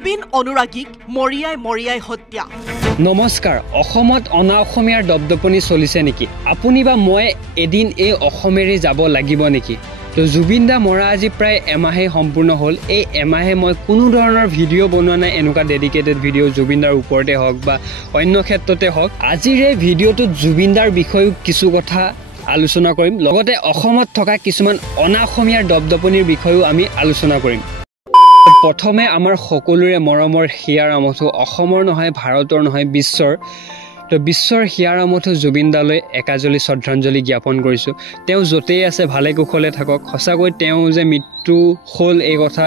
জুবিন অনুৰাগীক মৰিয়াই হত্যা। নমস্কাৰ, অসমত অনা অসমীয়াৰ দপদপনি চলিছে নেকি? আপুনি বা মই এদিন এই অসমেৰে যাব লাগিব নেকি? তো জুবিন দা মৰা আজি প্ৰায় এমাহে সম্পূৰ্ণ হ'ল। এই এমাহে মই কোনো ধৰণৰ ভিডিঅ' বনোৱা নাই, এনেকুৱা ডেডিকেটেড ভিডিঅ' জুবিন দাৰ ওপৰতে হওক বা অন্য ক্ষেত্ৰতে হওক। আজিৰ এই ভিডিঅ'টোত জুবিন দাৰ বিষয়েও কিছু কথা আলোচনা কৰিম, লগতে অসমত থকা কিছুমান অনা অসমীয়াৰ দপদপনিৰ বিষয়েও আমি আলোচনা কৰিম। প্ৰথমে আমাৰ সকলোৰে মৰমৰ হিয়াৰ আমঠু, অসমৰ নহয়, ভাৰতৰ নহয়, বিশ্বৰ। তো বিশ্বৰ হিয়াৰ আমঠু জুবিন দালৈ একাজলি শ্ৰদ্ধাঞ্জলি জ্ঞাপন কৰিছোঁ। তেওঁ য'তেই আছে ভালে কুশলে থাকক। সঁচাকৈ তেওঁ যে মৃত্যু হ'ল এই কথা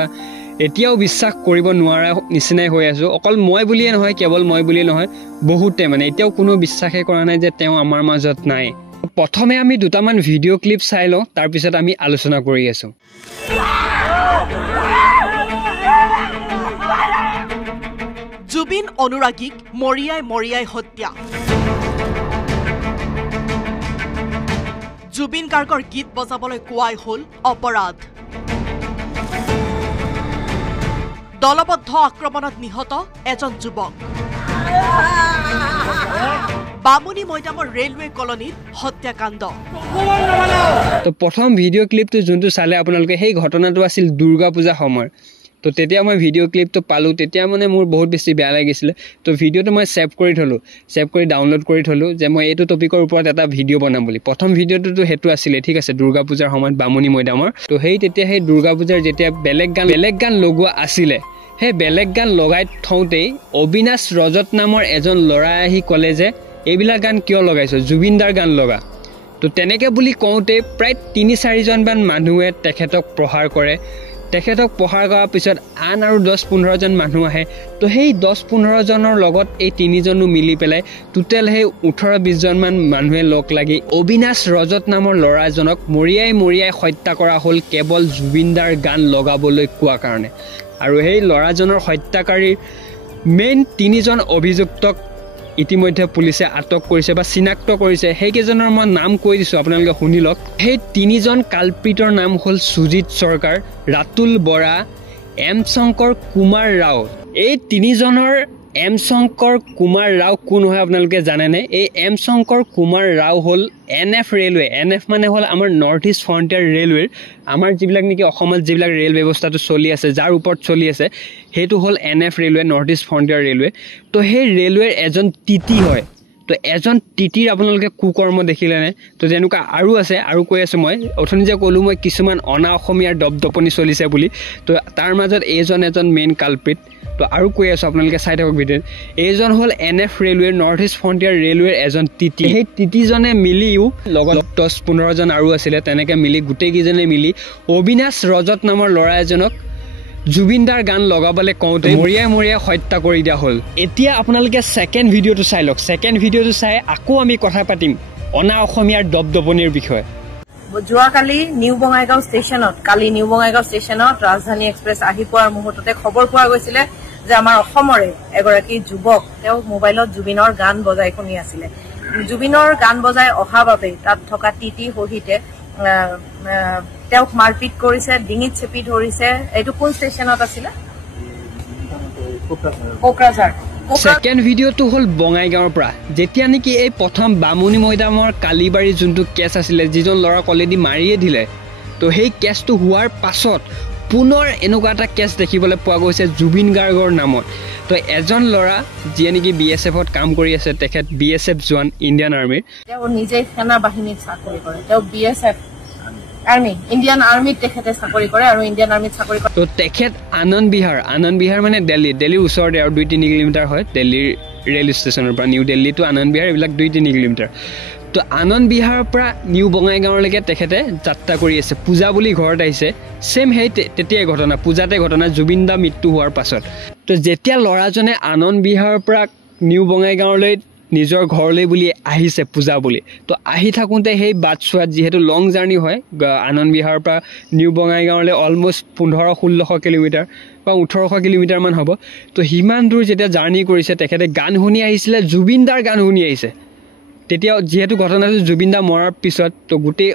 এতিয়াও বিশ্বাস কৰিব নোৱাৰা নিচিনাই হৈ আছোঁ। অকল মই বুলিয়ে নহয়, কেৱল মই বুলিয়ে নহয়, বহুতে মানে এতিয়াও কোনো বিশ্বাসেই কৰা নাই যে তেওঁ আমাৰ মাজত নাই। প্ৰথমে আমি দুটামান ভিডিঅ' ক্লিপ চাই লওঁ, তাৰপিছত আমি আলোচনা কৰি আছোঁ। জুবিন অনুৰাগীক মৰিয়াই হত্যা। জুবিন গাৰ্গৰ গীত বজাবলৈ কোৱাই হ'ল অপৰাধ। দলবদ্ধ আক্ৰমণত নিহত এজন যুৱক। বামুণী মৈদামৰ ৰেলৱে কলনীত হত্যাকাণ্ড। তো প্ৰথম ভিডিঅ' ক্লিপটো যোনটো চালে আপোনালোকে, সেই ঘটনাটো আছিল দুৰ্গা পূজা সময়ৰ। তো তেতিয়া মই ভিডিঅ' ক্লিপটো পালোঁ, তেতিয়া মানে মোৰ বহুত বেছি বেয়া লাগিছিলে। তো ভিডিঅ'টো মই ছেভ কৰি ডাউনলোড কৰি থলোঁ যে মই এইটো টপিকৰ ওপৰত এটা ভিডিঅ' বনাম বুলি। প্ৰথম ভিডিঅ'টোতো সেইটো আছিলে, ঠিক আছে, দুৰ্গা পূজাৰ সময়ত বামুণী মৈদামৰ। তো তেতিয়া সেই দুৰ্গা পূজাৰ যেতিয়া বেলেগ গান লগোৱা আছিলে, সেই বেলেগ গান লগাই থওঁতেই অবিনাশ ৰজত নামৰ এজন ল'ৰাই আহি ক'লে যে এইবিলাক গান কিয় লগাইছ, জুবিন দাৰ গান লগা। তো তেনেকৈ বুলি কওঁতে প্ৰায় ৩-৪জনমান মানুহে তেখেতক প্ৰহাৰ কৰে। তেখেতক প্ৰহাৰ কৰাৰ পিছত আন আৰু ১০-১৫জন মানুহ আহে। তো সেই ১০-১৫জনৰ লগত এই ৩জনো মিলি পেলাই টোটেল সেই ১৮-২০জনমান মানুহে লগ লাগি অবিনাশ ৰজত নামৰ ল'ৰাজনক মৰিয়াই হত্যা কৰা হ'ল, কেৱল জুবিন দাৰ গান লগাবলৈ কোৱা কাৰণে। আৰু সেই ল'ৰাজনৰ হত্যাকাৰীৰ মেইন ৩জন অভিযুক্তক ইতিমধ্যে পুলিচে আটক কৰিছে বা চিনাক্ত কৰিছে। সেইকেইজনৰ মই নাম কৈ দিছোঁ, আপোনালোকে শুনি লওক। সেই ৩জন কালপ্ৰিটৰ নাম হ'ল সুজিত চৰকাৰ, ৰাতুল বৰা, এম শংকৰ কুমাৰ ৰাও। এই ৩জনৰ এম শংকৰ কুমাৰ ৰাও কোন হয় আপোনালোকে জানেনে? এই এম শংকৰ কুমাৰ ৰাও হ'ল NF ৰেলৱে। NF মানে হ'ল আমাৰ নৰ্থ ইষ্ট ফ্ৰণ্টিয়াৰ ৰেলৱেৰ, আমাৰ যিবিলাক নেকি অসমত যিবিলাক ৰেল ব্যৱস্থাটো চলি আছে, যাৰ ওপৰত চলি আছে, সেইটো হ'ল NF railway, north east frontier railway. তো সেই ৰেলৱেৰ এজন টিটি হয়। তো এজন টিটিৰ আপোনালোকে কুকৰ্ম দেখিলেনে? তো তেনেকুৱা আৰু আছে, আৰু কৈ আছোঁ মই। অথনি যে ক'লোঁ মই কিছুমান অনা অসমীয়াৰ দপদপনি চলিছে বুলি, তো তাৰ মাজত এজন মেইন কালপ্ৰিট। তো আৰু কৈ আছোঁ, আপোনালোকে চাই থাকক ভিডিঅ'ত। এইজন হ'ল NF ৰেলৱেৰ, নৰ্থ ইষ্ট ফ্ৰণ্টিয়াৰ ৰেলৱেৰ এজন টিটি। সেই টিটিজনে মিলিও লগত ১০-১৫জন আৰু আছিলে, তেনেকৈ মিলি গোটেইকেইজনে মিলি অবিনাশ ৰজত নামৰ ল'ৰা এজনক জুবিন দাৰ গান লগাবলৈ কওঁতে মৰিয়াই হত্যা কৰি দিয়া হ'ল। এতিয়া আপোনালোকে ছেকেণ্ড ভিডিঅ'টো চাই লওক। ছেকেণ্ড ভিডিঅ'টো চাই আকৌ আমি কথা পাতিম অনা অসমীয়াৰ দপদপনিৰ বিষয়ে। যোৱাকালি নিউ বঙাইগাঁও ষ্টেচনত ৰাজধানী এক্সপ্ৰেছ আহি পোৱাৰ মুহূৰ্ততে খবৰ পোৱা গৈছিলে যে আমাৰ অসমৰে এগৰাকী যুৱক, তেওঁ মোবাইলত জুবিনৰ গান বজাই শুনি আছিলে। জুবিনৰ গান বজাই অহা বাবে তাত থকা টিটি সহিতে তেওঁক মাৰপিট কৰিছে, ডিঙিত চেপি ধৰিছে। এইটো কোন ষ্টেচনত আছিলে? কোকৰাঝাৰ। ছেকেণ্ড ভিডিঅ'টো হ'ল বঙাইগাঁৱৰ পৰা, যেতিয়া নেকি এই প্ৰথম বামুণী মৈদামৰ কালিবাৰী যোনটো কেছ আছিলে, যিজন ল'ৰাক অলৰেডি মাৰিয়ে দিলে। তো সেই কেছটো হোৱাৰ পাছত পুনৰ এনেকুৱা এটা কেছ দেখিবলৈ পোৱা গৈছে জুবিন গাৰ্গৰ নামত। তো এজন ল'ৰা যিয়ে নেকি BSFত কাম কৰি আছে, তেখেত BSF জোৱান, ইণ্ডিয়ান আৰ্মিৰ। তেওঁ নিজে সেনা বাহিনীত চাকৰি কৰে, তেওঁ BSF ইণ্ডিয়ান আৰ্মিত তেখেতে চাকৰি কৰে আৰু ইণ্ডিয়ান আৰ্মিত চাকৰি কৰে। তো তেখেত আনন্দ বিহাৰ মানে দিল্লীৰ ওচৰতে আৰু 2-3 কিলোমিটাৰ হয় দিল্লীৰ ৰেল ষ্টেচনৰ পৰা। নিউ দিল্লী টু আনন্দ বিহাৰ এইবিলাক 2-3 কিলোমিটাৰ। তো আনন্দ বিহাৰৰ পৰা নিউ বঙাইগাঁৱলৈকে তেখেতে যাত্ৰা কৰি আছে। পূজা বুলি ঘৰত আহিছে, ছেম সেই তেতিয়াই ঘটনা, পূজাতে ঘটনা, জুবিন দা মৃত্যু হোৱাৰ পাছত। তো যেতিয়া ল'ৰাজনে আনন্দ বিহাৰৰ পৰা নিউ বঙাইগাঁৱলৈ নিজৰ ঘৰলৈ বুলি আহিছে পূজা বুলি, তো আহি থাকোঁতে সেই বাটচোৱাত, যিহেতু লং জাৰ্ণি হয় আনন্দ বিহাৰৰ পৰা নিউ বঙাইগাঁৱলৈ, অলমষ্ট 1500-1600 কিলোমিটাৰ বা 1800 কিলোমিটাৰমান হ'ব। তো সিমান দূৰ যেতিয়া জাৰ্ণি কৰিছে, তেখেতে গান শুনি আহিছিলে, জুবিন দাৰ গান শুনি আহিছে। তেতিয়া যিহেতু ঘটনাটো জুবিন দা মৰাৰ পিছত, তো গোটেই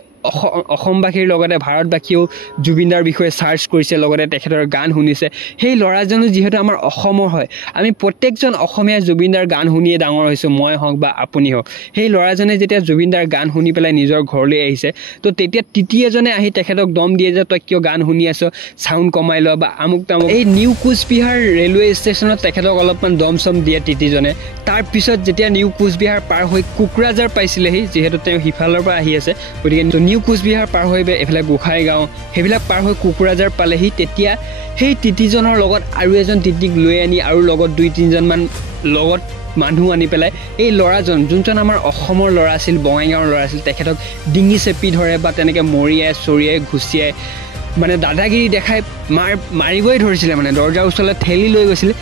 অসমবাসীৰ লগতে ভাৰতবাসীয়েও জুবিনদাৰ বিষয়ে চাৰ্চ কৰিছে, লগতে তেখেতৰ গান শুনিছে। সেই ল'ৰাজনো যিহেতু আমাৰ অসমৰ হয়, আমি প্ৰত্যেকজন অসমীয়া জুবিনদাৰ গান শুনিয়ে ডাঙৰ হৈছোঁ, মই হওক বা আপুনি হওক। সেই ল'ৰাজনে যেতিয়া জুবিনদাৰ গান শুনি পেলাই নিজৰ ঘৰলৈ আহিছে, তো তেতিয়া তিতি এজনে আহি তেখেতক দম দিয়ে যে তই কিয় গান শুনি আছ, চাউণ্ড কমাই লোৱা বা আমুক তামুক। এই নিউ কোচবিহাৰ ৰেলৱে ষ্টেচনত তেখেতক অলপমান দম চম দিয়ে তিতিজনে। তাৰপিছত যেতিয়া নিউ কোচবিহাৰ পাৰ হৈ কোকৰাঝাৰ পাইছিলেহি, যিহেতু তেওঁ সিফালৰ পৰা আহি আছে, গতিকে নিউ কোচবিহাৰ পাৰ হৈ এইফালে গোসাইগাঁও সেইবিলাক পাৰ হৈ কোকৰাঝাৰ পালেহি। তেতিয়া সেই তিতিজনৰ লগত আৰু এজন তিতিক লৈ আনি আৰু লগত 2-3জনমান লগত মানুহ আনি পেলাই এই ল'ৰাজন, যোনজন আমাৰ অসমৰ ল'ৰা আছিল, বঙাইগাঁৱৰ ল'ৰা আছিল, তেখেতক ডিঙি চেপি ধৰে বা তেনেকৈ মৰিয়াই চৰিয়াই ঘুচিয়াই মানে দাদাগিৰি দেখাই মাৰিবই ধৰিছিলে, মানে দৰ্জাৰ ওচৰলৈ ঠেলি লৈ গৈছিলে।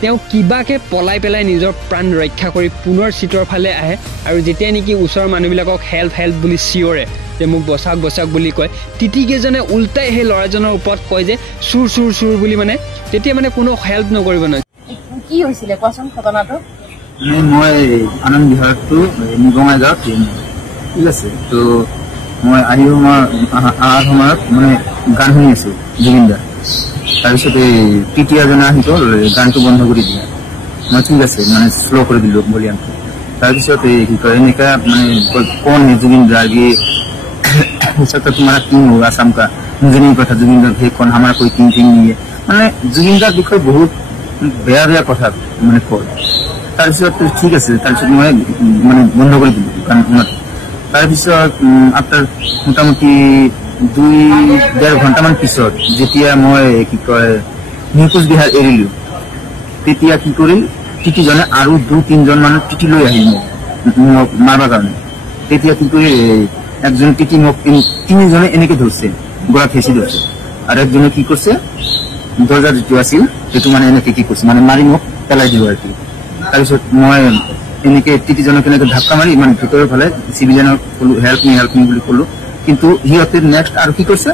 তেওঁ কিবাকে পলাই পেলাই নিজৰ প্ৰাণ ৰক্ষা কৰি পুনৰ চিটৰ ফালে আহে, আৰু যেতিয়া নেকি ওচৰৰ মানুহবিলাকক হেল্প হেল্প বুলি চিঞৰে যে মোক বচাওক বচাওক বুলি কয়, তিতিকেইজনে উল্টাই সেই ল'ৰাজনৰ ওপৰত কয় যে চুৰ চুৰ চুৰ বুলি, মানে তেতিয়া মানে কোনো হেল্প নকৰিব নহয়। কি হৈছিলে কোৱাচোন ঘটনাটো? মই আনন্দ বিহাৰটো বঙাইগাঁৱত, ঠিক আছে। তো মই আহিও অহাৰ সময়ত মানে গান শুনি আছোঁ জুবিনদাৰ। তাৰপিছত এই টিটিয়াজনে আহি গ'ল, গানটো বন্ধ কৰি দিলে। মই ঠিক আছে মানে শ্ল' কৰি দিলোঁ ভলিউমটো। তাৰপিছত এই কি কয় এনেকা মানে কোন है जुबिंदर ये सब तुम्हारा क्यों होगा आसाम का, मुझे नहीं पता जुबिंदर है कौन, हमारा कोई किंग नहीं है। মানে জুবিনদাৰ বিষয়ে বহুত বেয়া বেয়া কথা মানে কয়। তাৰপিছত ঠিক আছে, তাৰপিছত মই মানে বন্ধ কৰি দিলোঁ গান শুনাটো। তাৰপিছত আফটাৰ মোটামুটি 2-1.5 ঘণ্টামান পিছত যেতিয়া মই কি কয় নিউ কোচবিহাৰ এৰিলোঁ, তেতিয়া কি কৰিল টিটিজনে আৰু 2-3জন মানুহ টিটি লৈ আহিল মোক মাৰবাৰ কাৰণে। তেতিয়া কি কৰি একজন টিটি মোক 3জনে এনেকে ধৰছে, গলাত হেঁচি ধৰছে, আৰু একজনে কি কৰিছে দৰ্জা যিটো আছিল সেইটো মানে এনেকে কি কৰিছে মানে মাৰি মোক পেলাই দিব আৰু কি। তাৰপিছত মই এনেকে টিটিজনক এনেকে ধাক্কা মাৰি মানে ভিতৰৰ ফালে চিভিলিয়ানক ক'লো হেল্প মি বুলি ক'লো, কিন্তু সিহঁতে নেক্সট আৰু কি কৰিছে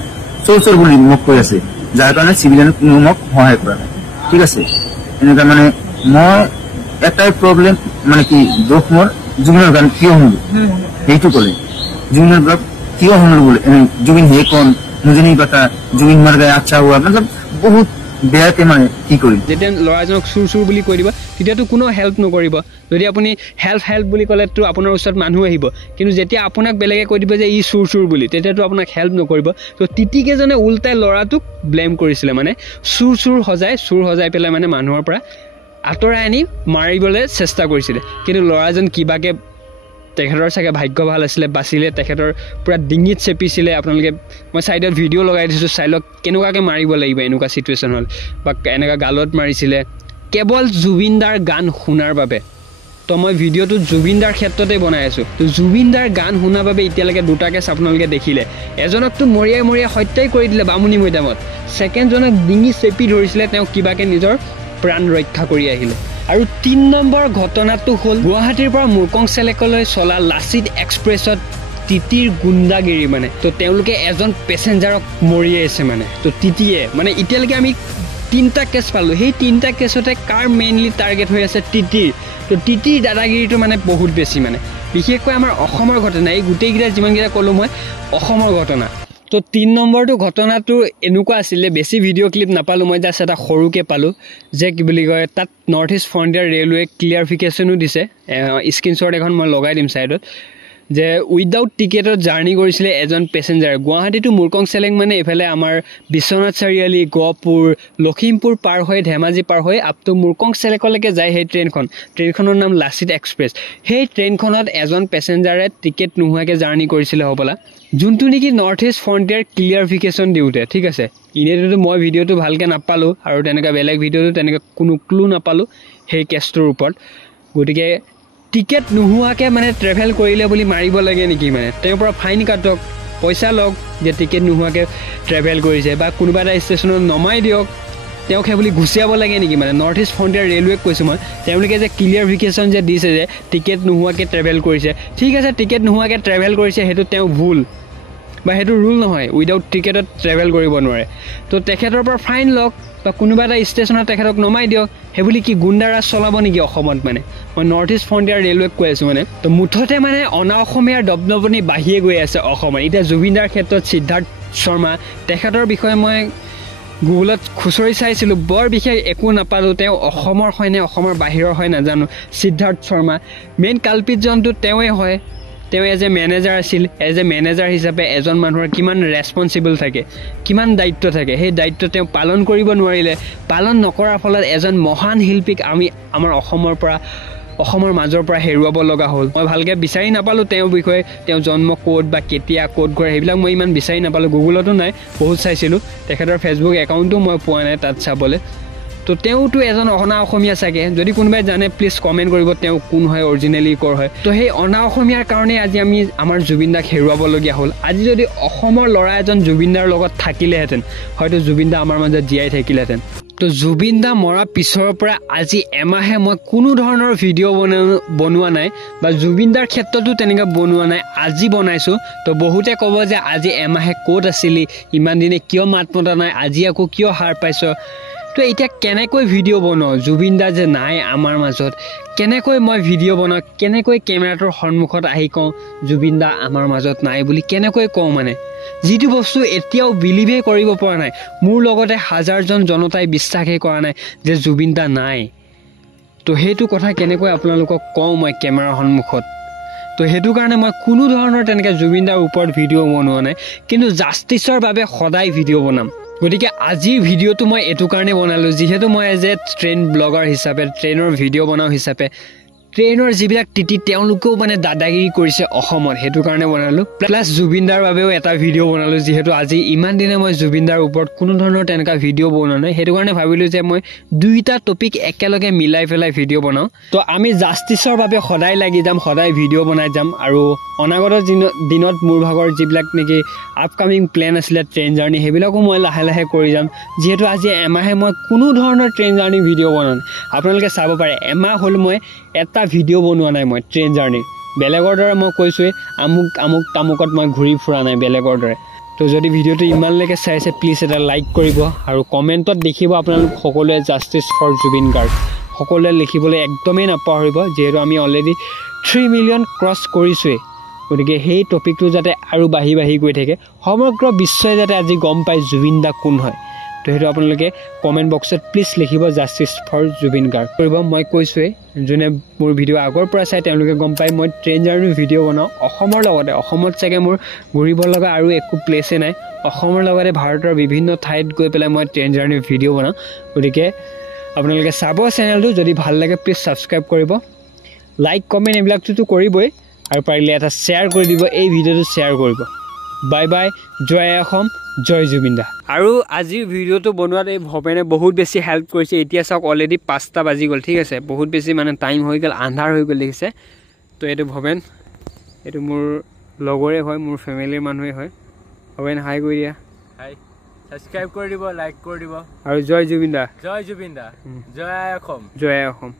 চোৰ চোৰ বুলি মোক কৈ আছে, যাৰ কাৰণে চিভিলিয়ানে কোনো মোক সহায় কৰা নাই, ঠিক আছে। এনেকুৱা মানে মই এটাই প্ৰব্লেম মানে কি দুখ মোৰ জুবিনৰ গান কিয় শুনিলো সেইটো ক'লে, জুবিনৰ ব্লগ কিয় শুনিলো বোলে, জুবিন হে কন মুझे नहीं पता, জুবিন মাৰ গায় আচ্ছা হোৱা, মানে বহুত বেয়াকে মানে কি কৰিম। যেতিয়া ল'ৰাজনক চুৰ চুৰ বুলি কৈ দিব তেতিয়াতো কোনো হেল্প নকৰিব। যদি আপুনি হেল্প বুলি ক'লেতো আপোনাৰ ওচৰত মানুহ আহিব, কিন্তু যেতিয়া আপোনাক বেলেগে কৈ দিব যে ই চুৰ চুৰ বুলি, তেতিয়াতো আপোনাক হেল্প নকৰিব। তো তিতিকেইজনে উল্টাই ল'ৰাটোক ব্লেম কৰিছিলে, মানে চুৰ সজাই পেলাই মানে মানুহৰ পৰা আঁতৰাই আনি মাৰিবলৈ চেষ্টা কৰিছিলে। কিন্তু ল'ৰাজন কিবাকে, তেখেতৰ চাগে ভাগ্য ভাল আছিলে, বাচিলে। তেখেতৰ পূৰা ডিঙিত চেপিছিলে। আপোনালোকে মই ছাইডত ভিডিঅ' লগাই দিছোঁ, চাই লওক কেনেকুৱাকৈ মাৰিব লাগিব এনেকুৱা চিটুৱেশ্যন হ'ল, বা এনেকুৱা গালত মাৰিছিলে কেৱল জুবিনদাৰ গান শুনাৰ বাবে। তো মই ভিডিঅ'টো জুবিনদাৰ ক্ষেত্ৰতে বনাই আছোঁ। তো জুবিনদাৰ গান শুনাৰ বাবে এতিয়ালৈকে 2টা কেছ আপোনালোকে দেখিলে। এজনকতো মৰিয়াই হত্যাই কৰি দিলে বামুণী মৈদামত, ছেকেণ্ডজনক ডিঙি চেপি ধৰিছিলে, তেওঁ কিবাকে নিজৰ প্ৰাণ ৰক্ষা কৰি আহিলে। আৰু 3 নম্বৰ ঘটনাটো হ'ল গুৱাহাটীৰ পৰা মুৰ্কংচেলেকলৈ চলা লাচিত এক্সপ্ৰেছত তিতিৰ গুণ্ডাগিৰি। মানে তো তেওঁলোকে এজন পেচেঞ্জাৰক মৰিয়াইছে, মানে তো তিতিয়ে মানে এতিয়ালৈকে আমি 3টা কেছ পালোঁ। সেই 3টা কেছতে কাৰ মেইনলি টাৰ্গেট হৈ আছে তিতিৰ। তো তিতিৰ দাদাগিৰিটো মানে বহুত বেছি, মানে বিশেষকৈ আমাৰ অসমৰ ঘটনা। এই গোটেইকেইটা যিমানকেইটা ক'লোঁ মই অসমৰ ঘটনা। তো 3 নম্বৰটো ঘটনাটো এনেকুৱা আছিলে, বেছি ভিডিঅ' ক্লিপ নাপালোঁ মই, জাষ্ট এটা সৰুকৈ পালোঁ যে কি বুলি কয় তাত নৰ্থ ইষ্ট ফ্ৰণ্টিয়াৰ ৰেলৱে ক্লিয়াৰিফিকেশ্যনো দিছে। স্ক্ৰীনশ্বট এখন মই লগাই দিম ছাইডত, যে উইদাউট টিকেটত জাৰ্ণি কৰিছিলে এজন পেচেঞ্জাৰ। গুৱাহাটী টু মুৰ্কংচেলেক মানে এইফালে আমাৰ বিশ্বনাথ চাৰিআলি, গহপুৰ, লখিমপুৰ পাৰ হৈ ধেমাজি পাৰ হৈ আপ টু মুৰ্কংচেলেকলৈকে যায় সেই ট্ৰেইনখনৰ নাম লাচিত এক্সপ্ৰেছ। সেই ট্ৰেইনখনত এজন পেচেঞ্জাৰে টিকেট নোহোৱাকৈ জাৰ্ণি কৰিছিলে হ'বলা, যোনটো নেকি নৰ্থ ইষ্ট ফ্ৰণ্টিয়াৰ ক্লিয়াৰিফিকেশ্যন দিওঁতে, ঠিক আছে। এনেইতো মই ভিডিঅ'টো ভালকৈ নাপালোঁ, আৰু তেনেকৈ বেলেগ ভিডিঅ'টো তেনেকৈ কোনো ক্লু নাপালোঁ সেই কেছটোৰ ওপৰত। গতিকে টিকেট নোহোৱাকৈ মানে ট্ৰেভেল কৰিলে বুলি মাৰিব লাগে নেকি? মানে তেওঁৰ পৰা ফাইন কাটক, পইচা লওক যে টিকেট নোহোৱাকৈ ট্ৰেভেল কৰিছে, বা কোনোবা এটা ষ্টেচনত নমাই দিয়ক, তেওঁক সেই বুলি গুচিয়াব লাগে নেকি? মানে নৰ্থ ইষ্ট ফ্ৰণ্টিয়াৰ ৰেলৱেক কৈছোঁ মই, তেওঁলোকে যে ক্লিয়াৰিফিকেশ্যন যে দিছে যে টিকেট নোহোৱাকৈ ট্ৰেভেল কৰিছে, ঠিক আছে টিকেট নোহোৱাকৈ ট্ৰেভেল কৰিছে, সেইটো তেওঁ ভুল। বা সেইটো ৰুল নহয় উইদাউট টিকেটত ট্ৰেভেল কৰিব নোৱাৰে তো তেখেতৰ পৰা ফাইন লওক বা কোনোবা এটা ষ্টেচনত তেখেতক নমাই দিয়ক সেইবুলি কি গুণ্ডাৰাজ চলাব নেকি অসমত মানে মই নৰ্থ ইষ্ট ফ্ৰণ্টিয়াৰ ৰেলৱেক কৈ আছোঁ মানে তো মুঠতে মানে অনা অসমীয়াৰ দপদপনি বাঢ়িয়ে গৈ আছে অসমত এতিয়া জুবিনদাৰ ক্ষেত্ৰত সিদ্ধাৰ্থ শৰ্মা তেখেতৰ বিষয়ে মই গুগলত খুচৰি চাইছিলোঁ বৰ বিশেষ একো নাপালোঁ তেওঁ অসমৰ হয় নে অসমৰ বাহিৰৰ হয় নাজানো সিদ্ধাৰ্থ শৰ্মা মেইন কালপিতজনটো তেওঁৱে হয় তেওঁ এজ এ মেনেজাৰ আছিল এজ এ মেনেজাৰ হিচাপে এজন মানুহৰ কিমান ৰেছপনচিবল থাকে কিমান দায়িত্ব থাকে সেই দায়িত্ব তেওঁ পালন কৰিব নোৱাৰিলে পালন নকৰাৰ ফলত এজন মহান শিল্পীক আমি আমাৰ অসমৰ মাজৰ পৰা হেৰুৱাব লগা হ'ল মই ভালকৈ বিচাৰি নাপালোঁ তেওঁৰ বিষয়ে তেওঁ জন্ম ক'ত বা কেতিয়া ক'ত ঘৰ সেইবিলাক মই ইমান বিচাৰি নাপালোঁ গুগলতো নাই বহুত চাইছিলোঁ তেখেতৰ ফেচবুক একাউণ্টো মই পোৱা নাই তাত চাবলৈ তো তেওঁতো এজন অনা অসমীয়া চাগে যদি কোনোবাই জানে প্লিজ কমেণ্ট কৰিব তেওঁ কোন হয় অৰিজিনেলি ক'ৰ হয় তো সেই অনা অসমীয়াৰ কাৰণে আজি আমি আমাৰ জুবিনদাক হেৰুৱাবলগীয়া হ'ল আজি যদি অসমৰ ল'ৰা এজন জুবিনদাৰ লগত থাকিলেহেঁতেন হয়তো জুবিনদা আমাৰ মাজত জীয়াই থাকিলেহেঁতেন তো জুবিনদা মৰাৰ পিছৰ পৰা আজি এমাহে মই কোনো ধৰণৰ ভিডিঅ' বনোৱা নাই বা জুবিনদাৰ ক্ষেত্ৰতো তেনেকৈ বনোৱা নাই আজি বনাইছোঁ তো বহুতে ক'ব যে আজি এমাহে ক'ত আছিলি ইমান দিনে কিয় মাত মতা নাই আজি আকৌ কিয় হাৰ পাইছ তো এতিয়া কেনেকৈ ভিডিঅ' বনাওঁ জুবিনদা যে নাই আমাৰ মাজত কেনেকৈ মই ভিডিঅ' বনাওঁ কেনেকৈ কেমেৰাটোৰ সন্মুখত আহি কওঁ জুবিনদা আমাৰ মাজত নাই বুলি কেনেকৈ কওঁ মানে যিটো বস্তু এতিয়াও বিলিভেই কৰিব পৰা নাই মোৰ লগতে হাজাৰজন জনতাই বিশ্বাসেই কৰা নাই যে জুবিনদা নাই তো সেইটো কথা কেনেকৈ আপোনালোকক কওঁ মই কেমেৰাৰ সন্মুখত তো সেইটো কাৰণে মই কোনো ধৰণৰ তেনেকৈ জুবিনদাৰ ওপৰত ভিডিঅ' বনোৱা নাই কিন্তু জাষ্টিছৰ বাবে সদায় ভিডিঅ' বনাম গতিকে আজিৰ ভিডিঅ'টো মই এইটো কাৰণে বনালোঁ যিহেতু মই এজ এ ট্ৰেইন ব্লগাৰ হিচাপে ট্ৰেইনৰ ভিডিঅ' বনাওঁ হিচাপে ট্ৰেইনৰ যিবিলাক টিটি তেওঁলোকেও মানে দাদাগিৰি কৰিছে অসমত সেইটো কাৰণে বনালোঁ প্লাছ জুবিনদাৰ বাবেও এটা ভিডিঅ' বনালোঁ যিহেতু আজি ইমান দিনে মই জুবিনদাৰ ওপৰত কোনো ধৰণৰ তেনেকুৱা ভিডিঅ' বনোৱা নাই সেইটো কাৰণে ভাবিলোঁ যে মই দুইটা টপিক একেলগে মিলাই পেলাই ভিডিঅ' বনাওঁ তো আমি জাষ্টিছৰ বাবে সদায় লাগি যাম সদায় ভিডিঅ' বনাই যাম আৰু অনাগত দিনত মোৰ ভাগৰ যিবিলাক নেকি আপকামিং প্লেন আছিলে ট্ৰেইন জাৰ্ণি সেইবিলাকো মই লাহে লাহে কৰি যাম যিহেতু আজি এমাহে মই কোনো ধৰণৰ ট্ৰেইন জাৰ্ণি ভিডিঅ' বনোৱা নাই আপোনালোকে চাব পাৰে এমাহ হ'ল মই এটা ভিডিঅ' বনোৱা নাই মই ট্ৰেইন জাৰ্ণি বেলেগৰ দৰে মই কৈছোঁৱেই আমুক তামুকত মই ঘূৰি ফুৰা নাই বেলেগৰ দৰে তো যদি ভিডিঅ'টো ইমানলৈকে চাইছে প্লিজ এটা লাইক কৰিব আৰু কমেণ্টত দেখিব আপোনালোক সকলোৱে জাষ্টিছ ফৰ জুবিন গাৰ্গ সকলোৱে লিখিবলৈ একদমেই নাপাহৰিব যিহেতু আমি অলৰেডি 3 মিলিয়ন ক্ৰছ কৰিছোঁৱেই গতিকে সেই টপিকটো যাতে আৰু বাঢ়ি বাঢ়ি গৈ থাকে সমগ্ৰ বিশ্বই যাতে আজি গম পায় জুবিনদা কোন হয় তো সেইটো আপোনালোকে কমেণ্ট বক্সত প্লিজ লিখিব জাষ্টিছ ফৰ জুবিন গাৰ্গ কৰিব মই কৈছোঁৱেই যোনে মোৰ ভিডিঅ' আগৰ পৰা চাই তেওঁলোকে গম পায় মই ট্ৰেইন জাৰ্ণিৰ ভিডিঅ' বনাওঁ অসমৰ লগতে অসমত চাগে মোৰ ঘূৰিব লগা আৰু একো প্লেচেই নাই অসমৰ লগতে ভাৰতৰ বিভিন্ন ঠাইত গৈ পেলাই মই ট্ৰেইন জাৰ্ণিৰ ভিডিঅ' বনাওঁ গতিকে আপোনালোকে চাব চেনেলটো যদি ভাল লাগে প্লিজ ছাবস্ক্ৰাইব কৰিব লাইক কমেণ্ট এইবিলাকটোতো কৰিবই আৰু পাৰিলে এটা শ্বেয়াৰ কৰি দিব এই ভিডিঅ'টো শ্বেয়াৰ কৰিব বাই বাই জয় অসম জয় জুবিনদা আৰু আজিৰ ভিডিঅ'টো বনোৱাত এই ভৱেনে বহুত বেছি হেল্প কৰিছে এতিয়া চাওক অলৰেডি 5টা বাজি গ'ল ঠিক আছে বহুত বেছি মানে টাইম হৈ গ'ল আন্ধাৰ হৈ গ'ল দেখিছে তো এইটো ভৱেন এইটো মোৰ লগৰে হয় মোৰ ফেমিলিৰ মানুহে হয় ভৱেন হাই কৰি দিয়া হাই ছাবস্ক্ৰাইব কৰি দিব লাইক কৰি দিব আৰু জয় জুবিনদা জয় অসম